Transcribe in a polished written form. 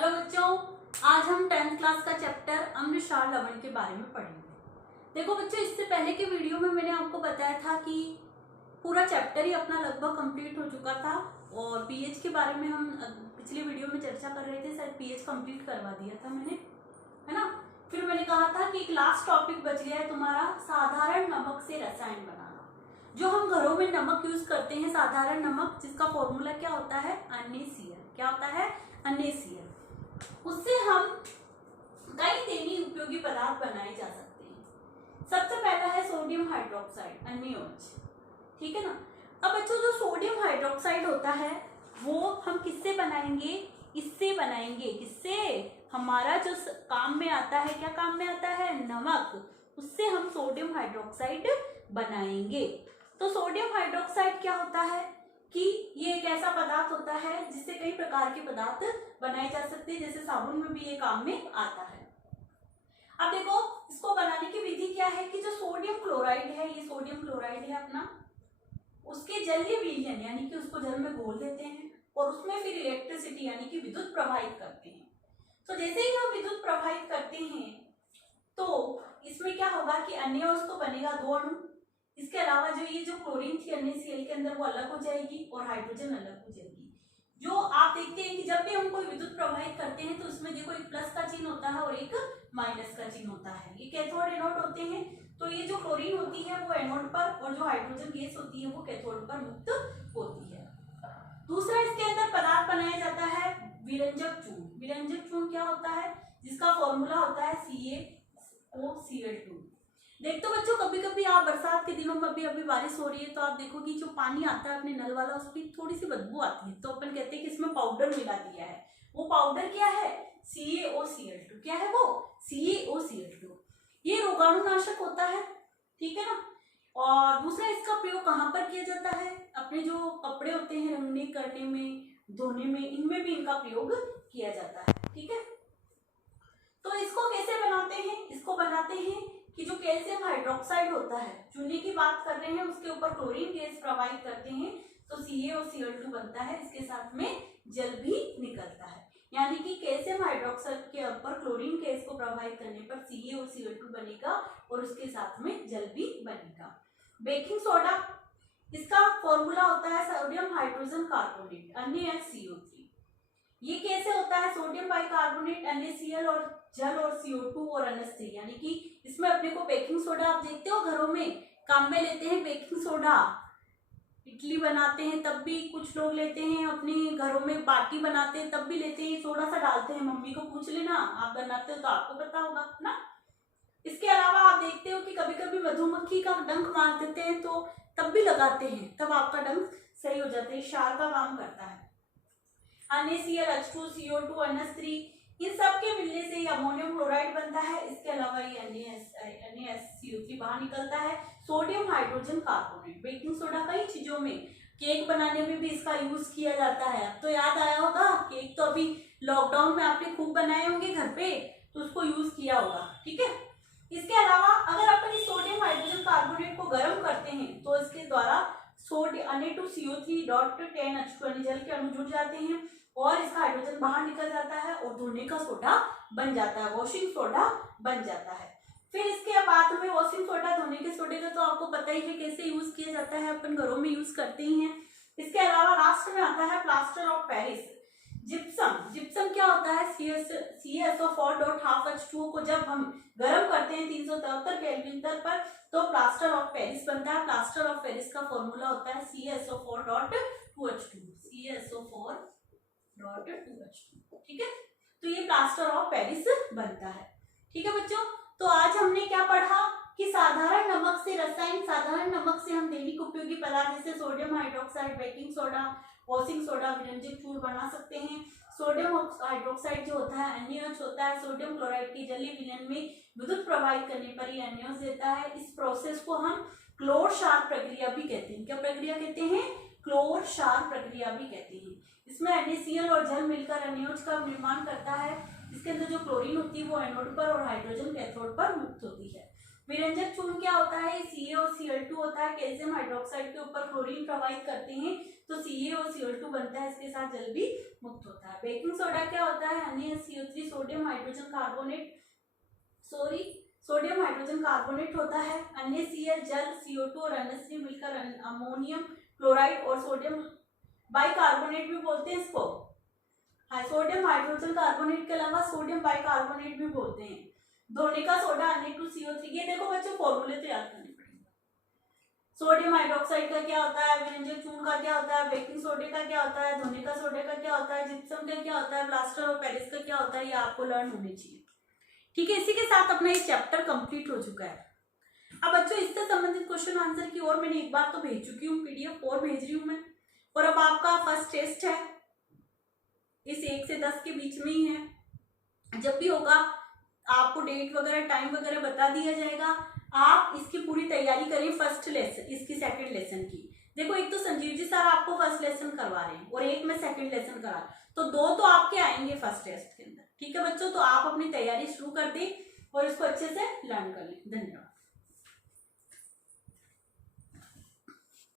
Hello बच्चों, आज हम 10th क्लास का चैप्टर अम्रसार लवण के बारे में पढ़ेंगे। देखो बच्चों, इससे पहले के वीडियो में मैंने आपको बताया था कि पूरा चैप्टर ही अपना लगभग कंप्लीट हो चुका था और पीएच के बारे में हम पिछली वीडियो में चर्चा कर रहे थे। शायद पीएच कंप्लीट करवा दिया था मैंने, है ना। फिर मैंने कहा था कि एक लास्ट टॉपिक बच गया है तुम्हारा, साधारण नमक से रसायन बनाना। जो हम घरों में नमक यूज करते हैं, साधारण नमक, जिसका फॉर्मूला क्या होता है, NaCl। क्या होता है, NaCl। उससे हम कई दैनिक उपयोगी पदार्थ बनाए जा सकते हैं। सबसे पहला है सोडियम हाइड्रोक्साइड, NaOH। ठीक है ना। अब बच्चों, जो सोडियम हाइड्रोक्साइड होता है वो हम किससे बनाएंगे, इससे बनाएंगे। किससे, हमारा जो काम में आता है, क्या काम में आता है, नमक, उससे हम सोडियम हाइड्रोक्साइड बनाएंगे। तो सोडियम हाइड्रोक्साइड क्या होता है कि ये एक ऐसा पदार्थ होता है जिससे कई प्रकार के पदार्थ बनाए जा सकते हैं, जैसे साबुन में भी ये काम में आता है। अब देखो, इसको बनाने की विधि क्या है कि जो सोडियम क्लोराइड है, ये सोडियम क्लोराइड है अपना, उसके जलीय विलयन यानी कि उसको जल में घोल देते हैं और उसमें फिर इलेक्ट्रिसिटी यानी कि विद्युत प्रवाहित करते हैं। तो जैसे ही हम विद्युत प्रवाहित करते हैं तो इसमें क्या होगा कि NaOH तो बनेगा 2 अणु। इसके अलावा जो ये जो क्लोरीन थी NaCl के अंदर, वो अलग हो जाएगी और हाइड्रोजन अलग हो जाएगी। जो आप देखते हैं कि जब भी हम कोई विद्युत प्रवाहित करते हैं तो इसमें देखो एक प्लस का चिन्ह होता है और एक माइनस का चिन्ह होता है। ये कैथोड एनोड होते हैं। तो ये जो क्लोरीन होती है वो एनोड पर और जो हाइड्रोजन गैस होती है वो कैथोड पर मुक्त होती है। दूसरा, इसके अंदर पदार्थ बनाया जाता है विरंजक चूर्ण। विरंजक चूर्ण क्या होता है, जिसका फॉर्मूला होता है CaOCl2। देखते हो बच्चों, कभी कभी आप बरसात के दिनों में, अभी बारिश हो रही है तो आप देखो कि जो पानी आता है अपने नल वाला, उसकी थोड़ी सी बदबू आती है। तो अपन कहते हैं कि इसमें पाउडर मिला दिया है। वो पाउडर क्या है, CaOCl2। क्या है वो, CaOCl2। ये रोगाणुनाशक होता है, ठीक है ना। और दूसरा, इसका प्रयोग कहाँ पर किया जाता है, अपने जो कपड़े होते हैं रंगने करने में, धोने में, इनमें भी इनका प्रयोग किया जाता है। ठीक है। तो इसको कैसे बनाते हैं, इसको बनाते हैं कि जो कैल्शियम हाइड्रोक्साइड होता है, चूने की बात कर रहे हैं, उसके ऊपर क्लोरीन गैस प्रवाहित करते हैं तो CaOCl2 बनता है। इसके साथ में जल भी निकलता है, यानी कि कैल्शियम हाइड्रोक्साइड के ऊपर क्लोरीन गैस को प्रवाहित करने पर CaOCl2 बनेगा और उसके साथ में जल भी बनेगा। बेकिंग सोडा, इसका फॉर्मूला होता है सोडियम हाइड्रोजन कार्बोनेट, NaCO3। ये कैसे होता है, सोडियम बाइकार्बोनेट, NaCl और जल और CO2 और NH3, यानी कि इसमें अपने को बेकिंग सोडा, आप देखते हो घरों में काम में लेते हैं बेकिंग सोडा। इडली बनाते हैं तब भी कुछ लोग लेते हैं, अपने घरों में बाटी बनाते हैं तब भी लेते हैं, थोड़ा सा डालते हैं। मम्मी को पूछ लेना, आप बनाते हो तो आपको पता होगा ना। इसके अलावा आप देखते हो कि कभी कभी मधुमक्खी का डंक मार देते हैं तो तब भी लगाते हैं, तब आपका डंक सही हो जाता है। क्षार का काम करता है। NaCl, H2, CO2, NH3, इन सब के मिलने से ये अमोनियम क्लोराइड बनता है। इसके अलावा ये NaCO3 बाहर निकलता है। Sodium hydrogen carbonate, baking soda कई चीजों में, केक बनाने में भी इसका यूज किया जाता है। अब तो याद आया होगा, केक तो अभी लॉकडाउन में आपने खूब बनाए होंगे घर पे, तो उसको यूज किया होगा। ठीक है। इसके अलावा अगर अपन इस सोडियम हाइड्रोजन कार्बोनेट को गर्म करते हैं तो इसके द्वारा Na2CO3.10H2 जल के अणु जुड़ जाते हैं और इसका हाइड्रोजन बाहर निकल जाता है और धोने का सोडा बन जाता है, वॉशिंग सोडा बन जाता है। फिर इसके बाद में वॉशिंग सोडा, धोने के सोडे का तो आपको पता ही है कैसे यूज किया जाता है, अपन घरों में यूज करते ही हैं। इसके अलावा लास्ट में आता है plaster of Paris, gypsum. Gypsum क्या होता है, CaSO4.12H2O को जब हम गर्म करते हैं 373 केल्विन पर तो प्लास्टर ऑफ पेरिस बनता है। प्लास्टर ऑफ पेरिस का फॉर्मूला होता है CaSO4.2H2, CaSO4.2H2। ठीक है। तो ये प्लास्टर ऑफ पेरिस बनता है। ठीक है बच्चों, तो आज हमने क्या पढ़ा कि साधारण नमक से रसायन, साधारण नमक से हम दैनिक उपयोगी पदार्थ जैसे sodium hydroxide, baking soda, washing soda, विरंजक चूर्ण बना सकते हैं। सोडियम हाइड्रोक्साइड जो होता है NaOH होता है, सोडियम क्लोराइड की जलीय विलयन में विद्युत प्रवाहित करने पर ये NaOH देता है। इस प्रोसेस को हम क्लोर क्षार प्रक्रिया भी कहते हैं। क्या प्रक्रिया कहते हैं, क्लोर क्षार प्रक्रिया भी कहते हैं। इसमें NaCl और जल मिलकर NaOH का निर्माण करता है। इसके अंदर जो क्लोरीन होती है वो एनोड पर और हाइड्रोजन कैथोड पर मुक्त होती है। विरंजक चूर्ण क्या होता है, CaOCl2 होता है। कैल्शियम हाइड्रोक्साइड के ऊपर क्लोरीन प्रवाहित करते हैं तो Ca और Cl2 बनता है, इसके साथ जल भी मुक्त होता है। बेकिंग सोडा क्या होता है? NaCO3 sodium hydrogen carbonate, sodium hydrogen carbonate होता है। NaCl जल, CO2 और NH3 मिलकर अमोनियम क्लोराइड और सोडियम बाइकार्बोनेट भी बोलते हैं इसको। सोडियम हाइड्रोजन कार्बोनेट के अलावा सोडियम बाइकार्बोनेट भी बोलते हैं। धोने का सोडा Na2CO3। ये देखो बच्चों फॉर्मूले तैयार करने पड़ेंगे। सोडियम हाइड्रोक्साइड का क्या होता है, व्यंजन चूर्ण का क्या होता है, बेकिंग सोडे का क्या होता है, धोने का सोडे का क्या होता है, जिप्सम का क्या होता है, प्लास्टर ऑफ पेरिस का क्या होता है, ये आपको लर्न होने चाहिए। ठीक है, इसी के साथ अपना ये चैप्टर कंप्लीट हो चुका है। अब बच्चों इससे संबंधित क्वेश्चन आंसर की और मैंने एक बार तो भेज चुकी हूँ, PDF और भेज रही हूँ मैं। और अब आपका फर्स्ट टेस्ट है, इस 1 से 10 के बीच में ही है। जब भी होगा आपको डेट वगैरह टाइम वगैरह बता दिया जाएगा। आप इसकी पूरी तैयारी करें फर्स्ट लेसन, इसकी सेकंड लेसन की। देखो एक तो संजीव जी सर आपको फर्स्ट लेसन करवा रहे हैं और एक में सेकंड लेसन करा, तो 2 तो आपके आएंगे फर्स्ट टेस्ट के अंदर। ठीक है बच्चों, तो आप अपनी तैयारी शुरू कर दें और इसको अच्छे से लर्न कर लें। धन्यवाद।